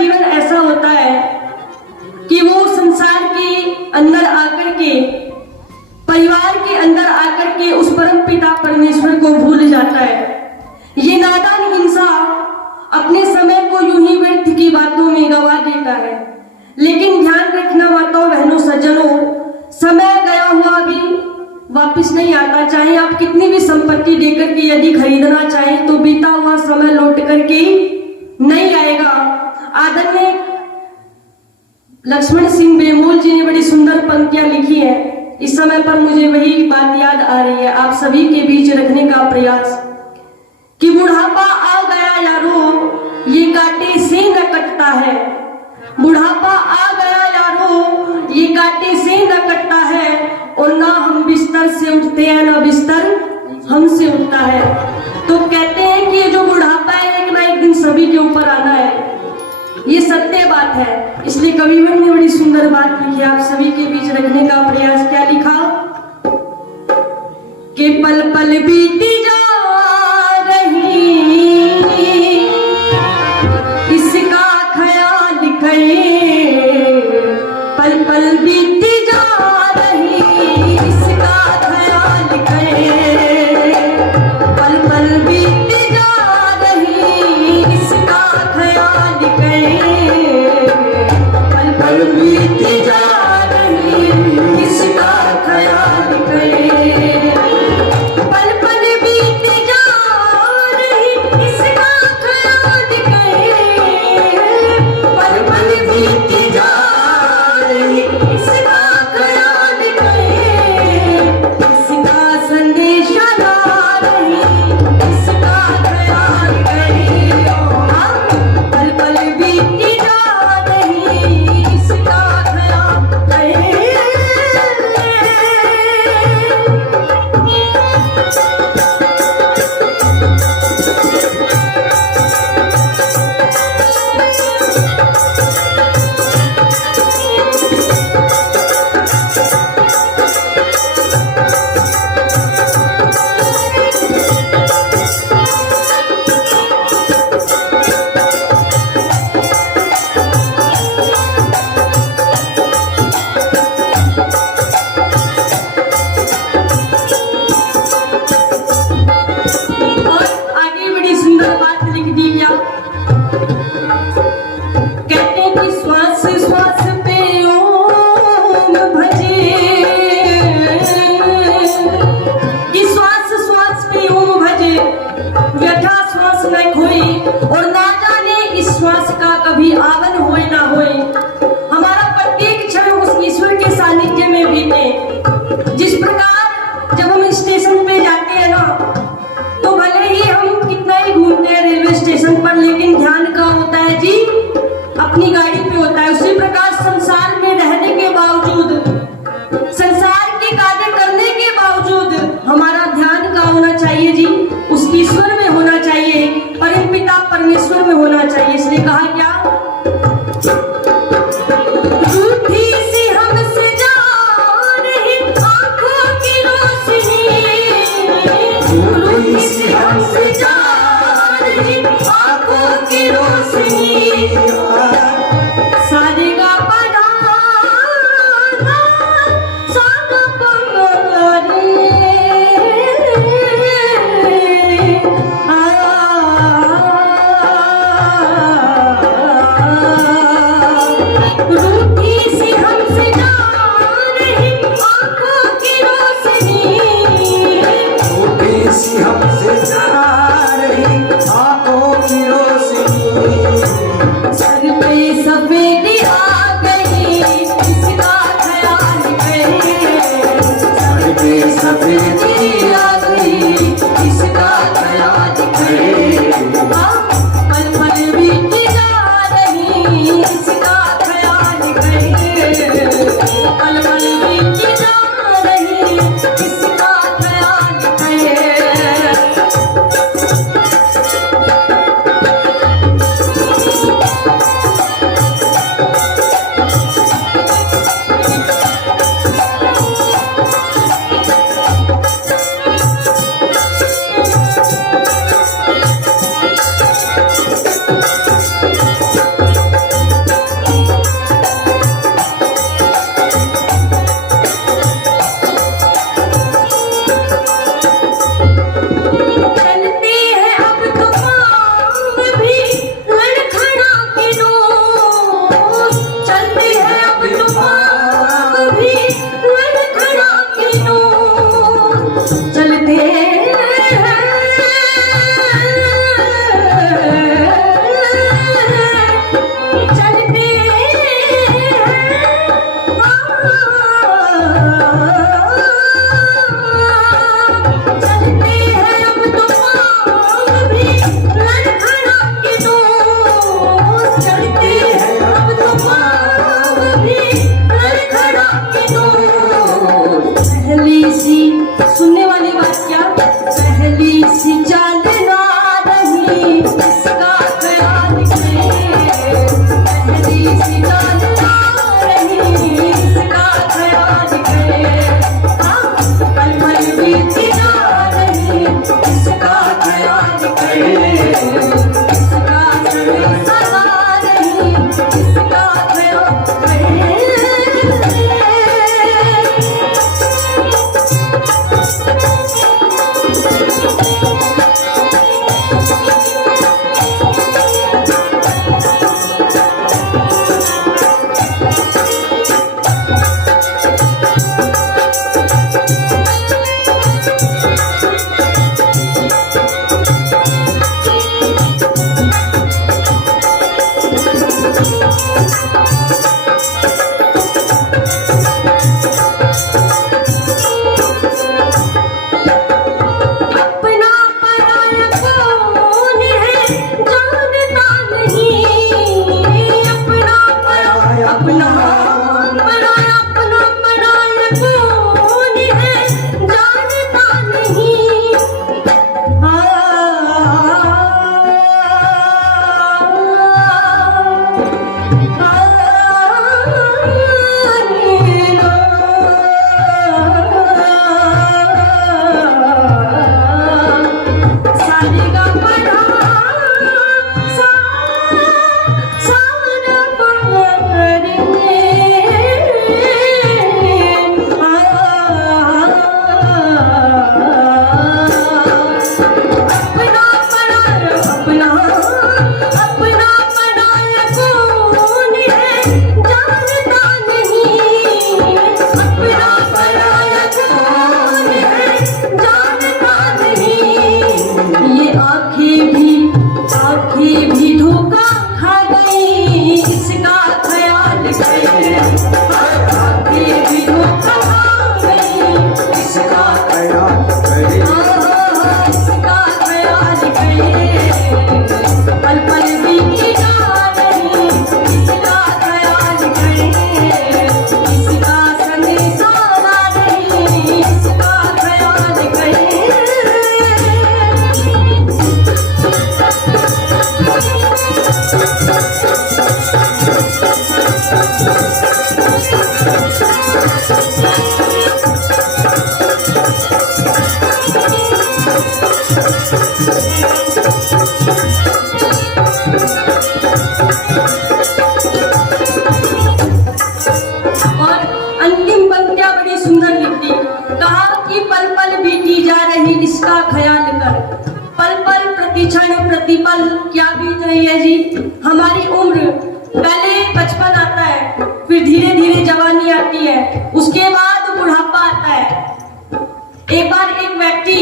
जीवन ऐसा होता है कि वो संसार के अंदर आकर के, परिवार के अंदर आकर के उस परम पिता परमेश्वर को भूल जाता है। ये नादान इंसान अपने समय को यूं ही व्यर्थ की बातों में गवा देता है। लेकिन ध्यान रखना माताओं बहनों सज्जनों, समय गया हुआ अभी वापस नहीं आता। चाहे आप कितनी भी संपत्ति देकर के यदि खरीदना चाहें तो बीता हुआ समय लौट करके नहीं आएगा। आदरणीय लक्ष्मण सिंह बेमूल जी ने बड़ी सुंदर पंक्तियां लिखी है। इस समय पर मुझे वही बात याद आ रही है, आप सभी के बीच रखने का प्रयास कि बुढ़ापा आ गया यारो, ये कांटे से न कटता है। बुढ़ापा आ गया यारो, ये कांटे से न कटता है, और ना हम बिस्तर से उठते हैं ना बिस्तर हमसे उठता है। तो कहते हैं कि ये जो बुढ़ापा है एक ना एक दिन सभी के ऊपर आना है, ये सत्य बात है। इसलिए कविवर ने बड़ी सुंदर बात लिखी, आप सभी के बीच रखने का प्रयास। क्या लिखा कि पल पल बीती जा रही, इसका ख्याल करे। पल पल बीती जा रही, इसका ख्याल करे। पल पल बीती जा रही, इसका ख्याल करे। पल पल बीती जा रही, इसका ख्याल करे। पल पल बीती जा रही, इसका ख्याल करे। पल पल बीती जा रही, इसका ख्याल करे। इसका संदेश ला रही, इसका ख्याल करे। पल पल बीती जा रही, इसका ख्याल करे। और आगे बड़ी सुंदर बात लिख दी क्या, कहते हैं कि श्वास श्वास पे ओम भजे, कि श्वास श्वास पे ओम भजे, व्यथा श्वास न खोई, और ना जाने इस श्वास का कभी आवन होए ना होए। हमारा प्रत्येक क्षण उस ईश्वर के सानिध्य में बीते। जिस प्रकार जब हम स्टेशन पे जाते हैं ना, तो भले ही हम कितना ही घूमते हैं रेलवे स्टेशन पर, लेकिन ध्यान कहाँ होता है जी, अपनी गाड़ी पे होता है। उसी प्रकार संसार में रहने के बावजूद, संसार के कार्य करने के बावजूद हमारा ध्यान कहाँ होना चाहिए जी, उस ईश्वर में होना चाहिए, परम पिता परमेश्वर में होना चाहिए। इसलिए कहा क्या, रूठी सी हमसे जा रही आंखों की रोशनी, रूठी सी हमसे जा रही आंखों की रोशनी। सारे गा पदा सागा पंगरे, रूठी सी हमसे जा रही आंखों की रोशनी। रूठी सी हमसे जा रही आंखों की रोशनी। सर पे सफेदी आ गई, इसका ख्याल करे। सर पे सफेदी आ गई, इसका ख्याल करे। पल पल बीती जा रही, इसका ख्याल करे। पल पल बीती जा रही, इसका ख्याल करे। सुनने वाली बात क्या, पहली सी चाल ना रही इसका ख्याल करे, पहली सी चाल ना रही इसका ख्याल करे, हाँ पल पल बीती ना रही इसका ख्याल करे, इसका समय सदा रही इसका ख्याल करे। अपना पराया कौन है जानता नहीं, अपना पराया अपना पराया अपना पराया कौन है जानता नहीं, सारेगा पढ़ा सारा पढ़ेंगे, अपना पढ़ाया अपना अपना पढ़ाया कौन है जानता नहीं, अपना पढ़ाया कौन है जानता नहीं, ये आंखें भी धोखा खा गई इसका ख्याल करे, आंखें भी धोखा खा गई इसका ख्याल करे, इसका ख्याल करे, पल पल बीती जा रही इसका ख्याल करे, इसका समय सदा रही इसका ख्याल करे। और अंतिम पंक्तियां बड़ी सुंदर लिखी, कहा कि पल पल बीती जा रही इसका ख्याल कर, पल पल प्रति क्षण प्रति पल क्या बीत रही है जी हमारी उम्र। पहले बचपन आता है, फिर धीरे धीरे जवानी आती है, उसके बाद बुढ़ापा आता है। एक बार एक व्यक्ति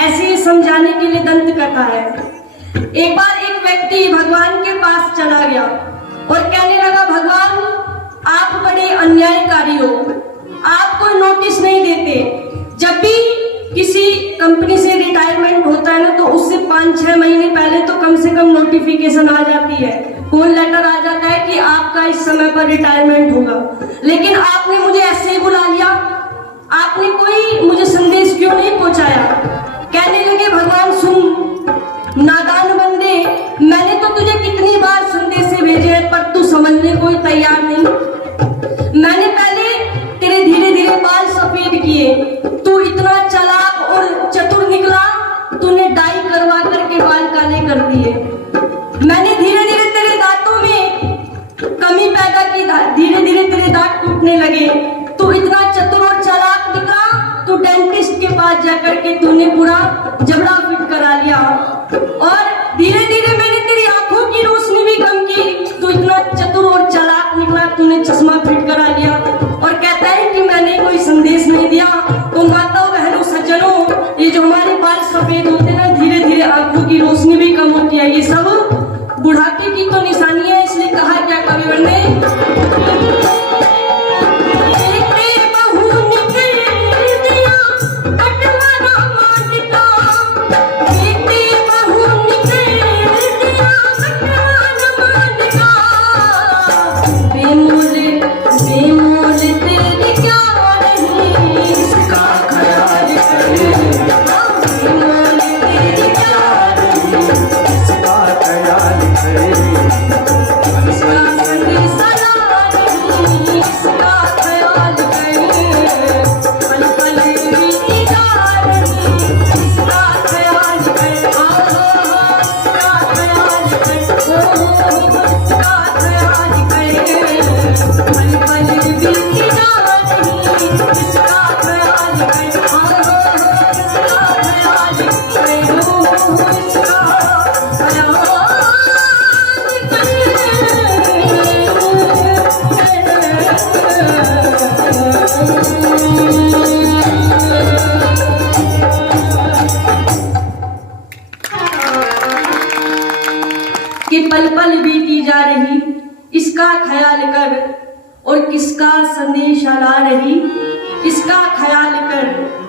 ऐसे समझाने के लिए दंत कथा है, एक बार एक व्यक्ति भगवान के पास चला गया और कहने लगा, भगवान आप बड़े अन्यायकारी हो, आप कोई नोटिस नहीं देते, जब भी किसी कंपनी से रिटायरमेंट होता है ना तो उससे 5-6 महीने पहले तो कम से कम नोटिफिकेशन आ जाती है, कॉल लेटर आ जाता है कि आपका इस समय पर रिटायरमेंट होगा, लेकिन आपने मुझे ऐसे ही बुला लिया, आपने कोई मुझे संदेश क्यों नहीं पहुंचाया। कहने लगे, भगवान सुन नादान बंदे, मैंने तो तुझे कितनी बार संदेश भेजे हैं पर तू समझने को ही तैयार नहीं। मैंने पहले तेरे धीरे धीरे बाल सफेद किए, तू इतना चालाक और चतुर निकला, तूने डाई करवा करके बाल काले कर दिए। मैंने धीरे धीरे तेरे दांतों में कमी पैदा की, धीरे धीरे तेरे दांत टूटने लगे, तू इतना चतुर और चालाक निकला, तू डेंटिस्ट के पास जाकर के तूने पूरा जबड़ा फिट करा लिया, और धीरे धीरे मैंने तेरी आंखों की रोशनी भी कम की, तू इतना चतुर और चालाक निकला, तूने चश्मा फिट करा लिया। और कहता है कि मैंने कोई संदेश नहीं दिया। तो माताओं बहनों सज्जनों, ये जो हमारे बाल सफेद होते हैं ना, धीरे धीरे आंखों की रोशनी भी कम होती है, ये सब बुढ़ापे की तो निशानी है। इसलिए कहा क्या कविवर ने, इसका ख्याल किसका संदेशा ला रही, किसका ख्याल कर